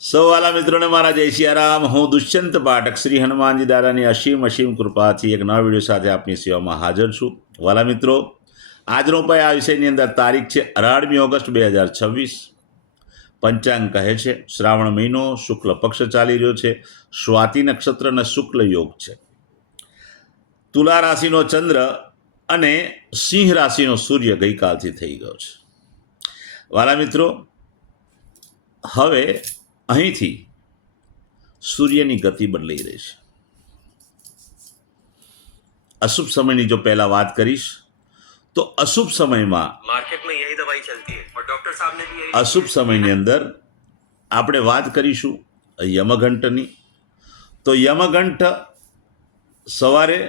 સૌવાલા મિત્રોને મારા જય સિયારામ. હું દુષ્યંત પાઠક શ્રી હનુમાનજી દાદાની અસીમ કૃપાથી એક નવા વિડીયો સાથે આપની સેવામાં હાજર છું. વાલા મિત્રો, આજનો ઉપાય આ વિષયની અંદર તારીખ છે 18મી ઓગસ્ટ 2026. પંચાંગ કહે છે શ્રાવણ મહિનો, શુક્લ પક્ષ ચાલી રહ્યો છે, સ્વાતિ નક્ષત્ર અને શુક્લ યોગ છે. તુલા રાશિનો ચંદ્ર અને સિંહ રાશિનો સૂર્ય ગઈકાલથી થઈ ગયો છે. વાલા મિત્રો, હવે અહીંથી સૂર્યની ગતિ બદલાઈ રહી છે. અશુભ સમયની જો પહેલા વાત કરીશ તો અશુભ સમયમાં मार्केट में यही दवाई चलती है और डॉक्टर साहब ने भी यही અશુભ સમયની અંદર આપણે વાત કરીશું યમઘંટની. તો યમઘંટ સવારે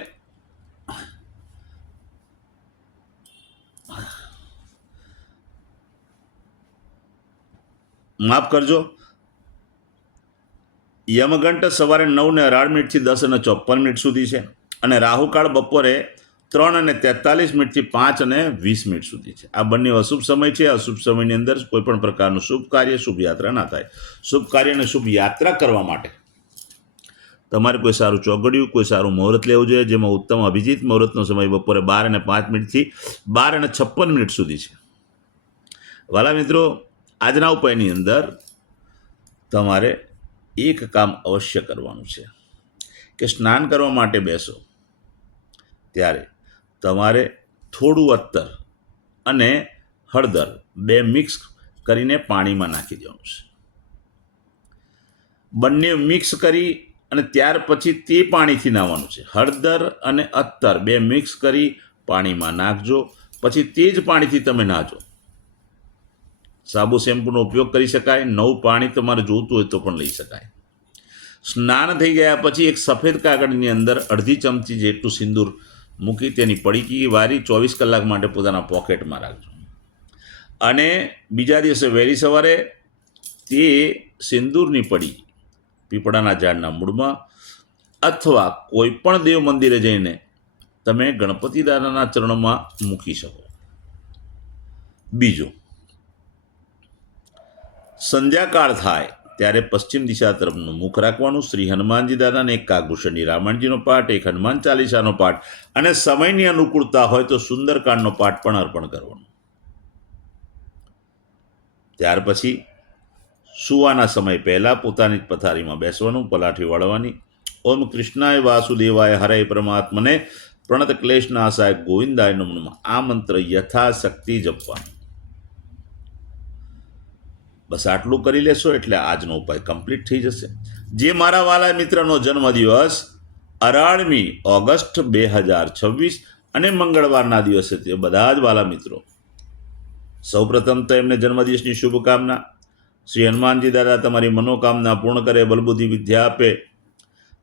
માફ કરજો, યમઘંટ સવારે 9:18 થી 10:54 સુધી છે અને રાહુકાળ બપોરે 3:43 થી 5:20 સુધી છે. આ બંને અશુભ સમય છે. અશુભ સમયની અંદર કોઈ પણ પ્રકારનું શુભ કાર્ય, શુભ યાત્રા ના થાય. શુભ કાર્ય અને શુભ યાત્રા કરવા માટે તમારે કોઈ સારું ચોગડિયું, કોઈ સારું મુહૂર્ત લેવું જોઈએ, જેમાં ઉત્તમ અભિજીત મુહૂર્તનો સમય બપોરે 12:05 થી 12:56 સુધી છે. વાલા મિત્રો, આજના ઉપાયની અંદર તમારે એક કામ અવશ્ય કરવાનું છે કે સ્નાન કરવા માટે બેસો ત્યારે તમારે થોડું અત્તર અને હળદર બે મિક્સ કરીને પાણીમાં નાખી દેવાનું છે. બંને મિક્સ કરી અને ત્યાર પછી તે પાણીથી નાહવાનું છે. હળદર અને અત્તર બે મિક્સ કરી પાણીમાં નાખજો, પછી તે જ પાણીથી તમે નાહજો. સાબુ શેમ્પૂનો ઉપયોગ કરી શકાય. નવું પાણી તમારે જોઈતું હોય તો પણ લઈ શકાય. સ્નાન થઈ ગયા પછી એક સફેદ કાગળની અંદર અડધી ચમચી જેટલું સિંદૂર મૂકી તેની પડીકી વારી 24 કલાક માટે પોતાના પોકેટમાં રાખજો. અને બીજા દિવસે વહેલી સવારે તે સિંદૂરની પડી પીપળાના ઝાડના મૂળમાં અથવા કોઈ પણ દેવ મંદિરે જઈને તમે ગણપતિ દાદાના ચરણોમાં મૂકી શકો. બીજું, સંધ્યાકાળ થાય ત્યારે પશ્ચિમ દિશા તરફનું મુખ રાખવાનું. શ્રી હનુમાનજી દાદાને એક કાગભૂષણની રામાયણજીનો પાઠ, એક હનુમાન ચાલીસાનો પાઠ અને સમયની અનુકૂળતા હોય તો સુંદરકાંડનો પાઠ પણ અર્પણ કરવાનો. ત્યાર પછી સુવાના સમય પહેલાં પોતાની પથારીમાં બેસવાનું, પલાઠી વાળવાની. ઓમ કૃષ્ણાય વાસુદેવાય હરે પરમાત્મને પ્રણત ક્લેશનાશાય ગોવિંદાય નમઃ આ મંત્ર યથાશક્તિ જપવાનું. બસ આટલું કરી લેશો એટલે આજનો ઉપાય કમ્પ્લીટ થઈ જશે. જે મારા વાલા મિત્રનો જન્મદિવસ 18મી ઓગસ્ટ 2026 અને મંગળવારના દિવસે તે બધા જ વાલા મિત્રો, સૌપ્રથમ તો એમને જન્મદિવસની શુભકામના. શ્રી હનુમાનજી દાદા તમારી મનોકામના પૂર્ણ કરે, બલબુદ્ધિ વિદ્યા આપે,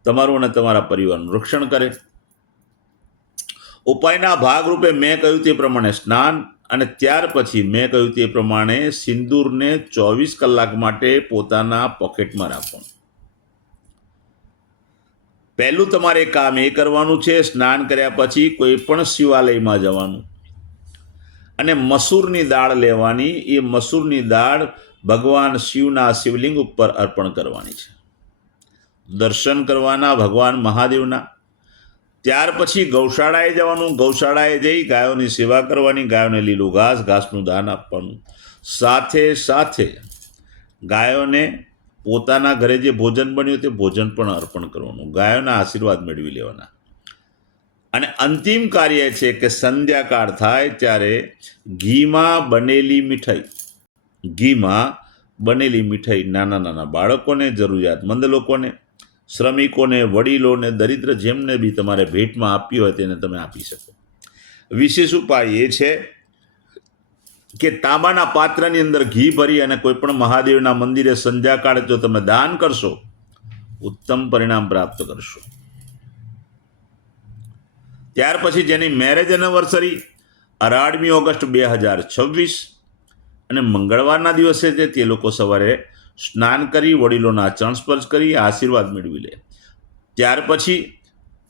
તમારું અને તમારા પરિવારનું રક્ષણ કરે. ઉપાયના ભાગરૂપે મેં કહ્યું તે પ્રમાણે સ્નાન અને ત્યાર પછી મેં કહ્યું તે પ્રમાણે સિંદૂરને 24 કલાક માટે પોતાના પોકેટમાં રાખવાનું. પહેલું તમારે કામ એ કરવાનું છે, સ્નાન કર્યા પછી કોઈ પણ શિવાલયમાં જવાનું અને મસૂરની દાળ લેવાની. એ મસૂરની દાળ ભગવાન શિવના શિવલિંગ ઉપર અર્પણ કરવાની છે. દર્શન કરવાના ભગવાન મહાદેવના. ત્યાર પછી ગૌશાળાએ જવાનું. ગૌશાળાએ જઈ ગાયોની સેવા કરવાની. ગાયોને લીલું ઘાસનું દાન આપવાનું. સાથે સાથે ગાયોને પોતાના ઘરે જે ભોજન બન્યું તે ભોજન પણ અર્પણ કરવાનું. ગાયોના આશીર્વાદ મેળવી લેવાના. અને અંતિમ કાર્ય છે કે સંધ્યાકાળ થાય ત્યારે ઘીમાં બનેલી મીઠાઈ નાના નાના બાળકોને, જરૂરિયાતમંદ લોકોને, શ્રમિકોને, વડીલોને, દરિદ્ર જેમને બી તમારે ભેટમાં આપી હોય તેને તમે આપી શકો. વિશેષ ઉપાય એ છે કે તાંબાના પાત્રની અંદર ઘી ભરી અને કોઈ પણ મહાદેવના મંદિરે સંધ્યાકાળે જો તમે દાન કરશો, ઉત્તમ પરિણામ પ્રાપ્ત કરશો. ત્યાર પછી જેની મેરેજ એનિવર્સરી 18મી ઓગસ્ટ 2026 અને મંગળવારના દિવસે છે તે લોકો સવારે સ્નાન કરી વડીલોના ચરણ સ્પર્શ કરી આશીર્વાદ મેળવી લે. ત્યાર પછી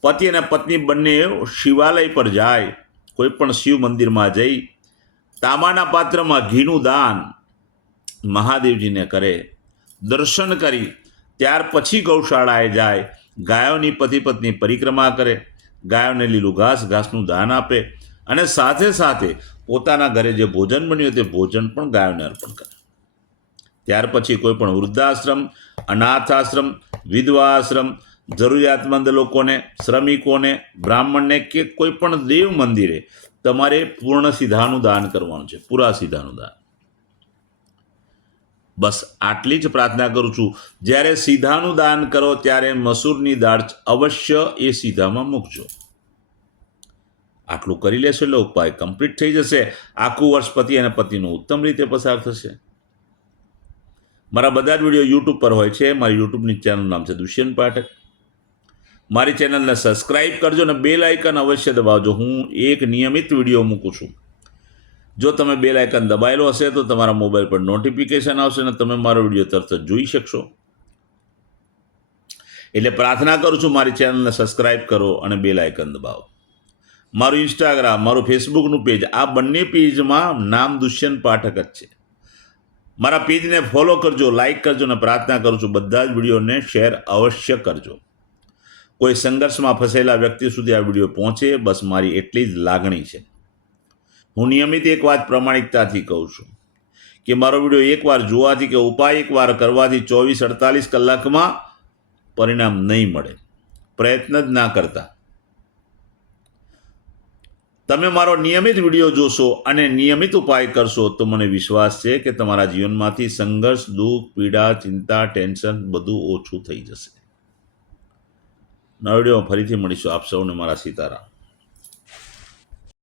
પતિ અને પત્ની બંને શિવાલય પર જાય, કોઈ પણ શિવ મંદિરમાં જઈ તાંબાના પાત્રમાં ઘીનું દાન મહાદેવજીને કરે દર્શન કરી ત્યાર પછી ગૌશાળાએ જાય, ગાયોની પતિ પત્ની પરિક્રમા કરે, ગાયોને લીલું ઘાસનું દાન આપે અને સાથે સાથે પોતાના ઘરે જે ભોજન બન્યું તે ભોજન પણ ગાયોને અર્પણ કરે. ત્યાર પછી કોઈ પણ વૃદ્ધાશ્રમ, અનાથ આશ્રમ, વિધવા આશ્રમ, જરૂરિયાતમંદ લોકોને, શ્રમિકોને, બ્રાહ્મણને કે કોઈ પણ દેવ મંદિરે તમારે પૂર્ણ સીધાનું દાન કરવાનું છે, પૂરા સીધાનું દાન. બસ આટલી જ પ્રાર્થના કરું છું. જ્યારે સીધાનું દાન કરો ત્યારે મસૂરની દાળ અવશ્ય એ સીધામાં મૂકજો. આટલું કરી લેશો એટલે ઉપાય કમ્પ્લીટ થઈ જશે. આખું વર્ષ પતિ અને પત્નીનું ઉત્તમ રીતે પસાર થશે. મારા બધા જ વિડીયો યુટ્યુબ પર હોય છે. મારી યુટ્યુબની ચેનલનું નામ છે દુષ્યંત પાઠક. મારી ચેનલને સબસ્ક્રાઇબ કરજો અને બેલ આઇકન અવશ્ય દબાવજો. હું એક નિયમિત વિડીયો મૂકું છું. જો તમે બેલ આઇકન દબાયેલો હશે તો તમારા મોબાઈલ પર નોટિફિકેશન આવશે અને તમે મારો વિડીયો તરત જ જોઈ શકશો. એટલે પ્રાર્થના કરું છું, મારી ચેનલને સબસ્ક્રાઇબ કરો અને બેલ આઇકન દબાવો. મારું ઇન્સ્ટાગ્રામ, મારું ફેસબુકનું પેજ, આ બંને પેજમાં નામ દુષ્યંત પાઠક જ છે. મારા પેજને ફોલો કરજો, લાઇક કરજો અને પ્રાર્થના કરું છું બધા જ વિડીયોને શેર અવશ્ય કરજો. કોઈ સંઘર્ષમાં ફસેલા વ્યક્તિ સુધી આ વિડીયો પહોંચે, બસ મારી એટલી જ લાગણી છે. હું નિયમિત એક વાત પ્રમાણિકતાથી કહું છું કે મારો વિડીયો એકવાર જોવાથી કે ઉપાય એકવાર કરવાથી 24-48 કલાકમાં પરિણામ નહીં મળે. પ્રયત્ન જ ના કરતા. તમે મારો નિયમિત વિડીયો જોશો અને નિયમિત ઉપાય કરશો તો મને વિશ્વાસ છે કે તમારા જીવનમાંથી સંઘર્ષ, દુઃખ, પીડા, ચિંતા, ટેન્શન બધું ઓછું થઈ જશે. નવા વિડીયોમાં ફરીથી મળીશું. આપ સૌને મારા સીતારામ.